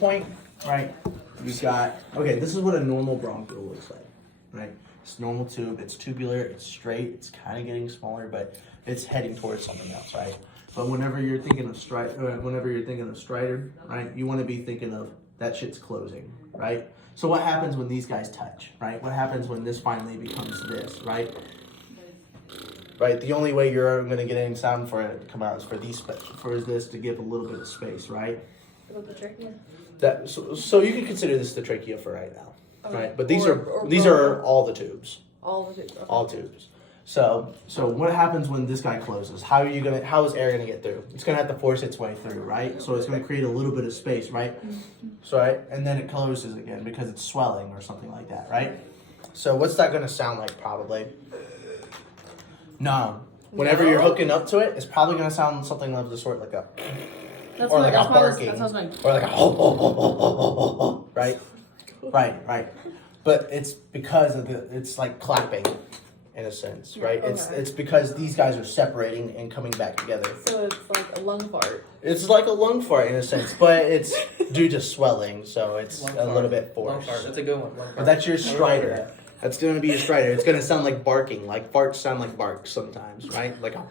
point, right? You've got, okay, this is what a normal bronchial looks like, right? It's a normal tube, it's tubular, it's straight, it's kind of getting smaller, but it's heading towards something else, right? But whenever you're thinking of stridor, right, you want to be thinking of that shit's closing, right? So what happens when these guys touch, right? What happens when this finally becomes this, right? Right, the only way you're going to get any sound for it to come out is for this to give a little bit of space, right? About the trachea? So you can consider this the trachea for right now, Okay. right? But these are all the tubes, All the tubes. Okay. all tubes. So what happens when this guy closes? How is air gonna get through? It's gonna have to force its way through, right? So it's gonna create a little bit of space, right? So right, and then it closes again because it's swelling or something like that, right? So what's that gonna sound like? Probably. No. Whenever you're hooking up to it, it's probably gonna sound something of the sort like a. That's Or what, like that's a what I was- barking. That's what I was going. Or like a right. But it's because of it's like clapping, in a sense, right? Okay. It's because these guys are separating and coming back together. So it's like a lung fart. It's like a lung fart in a sense, but it's due to swelling, so it's Lung a fart. little bit Lung forced. fart. That's a good one. Lung But fart. that's your stridor. That's going to be your stridor. It's going to sound like barking. Like farts sound like barks sometimes, right? Like a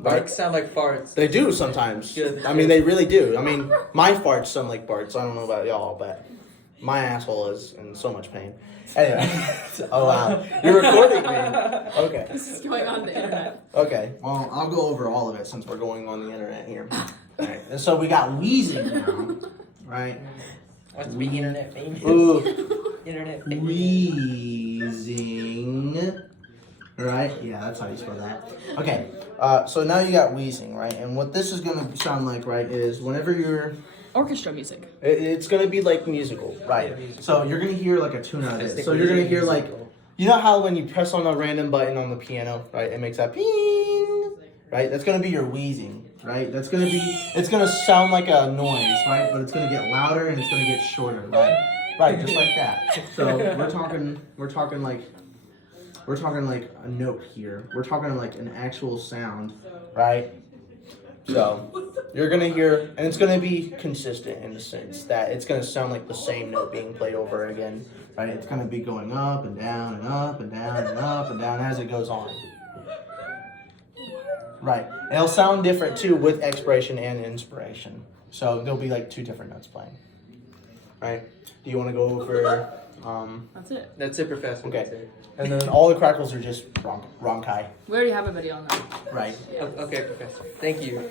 Barks sound like farts. They do sometimes. Good. I mean, they really do. I mean, my farts sound like barks. I don't know about y'all, but my asshole is in so much pain. Anyway. Oh, wow. You're recording me. Okay. This is going on the internet. Okay. Well, I'll go over all of it since we're going on the internet here. All right. And so we got wheezing now, right? What's the internet famous? Ooh. Internet famous. Wheezing. Right? Yeah, that's how you spell that. Okay. So now you got wheezing, right? And what this is going to sound like, right, is whenever you're... Orchestra music. It's going to be like musical, right? So you're going to hear like a tune out of it. So you're going to hear like... Musical. You know how when you press on a random button on the piano, right, it makes that ping, right? That's going to be your wheezing, right? That's going to be... It's going to sound like a noise, right? But it's going to get louder and it's going to get shorter, right? Right, just like that. So we're talking like a note here. We're talking like an actual sound, right? So you're gonna hear, and it's gonna be consistent in the sense that it's gonna sound like the same note being played over again, right? It's gonna be going up and down and up and down and up and down as it goes on. Right. And it'll sound different too with expiration and inspiration. So there'll be like two different notes playing. Right? Do you want to go over? That's it. That's it, Professor. Okay. That's it. And then all the crackles are just bronchi. We already have a video on that. Right. Okay, Professor. Thank you.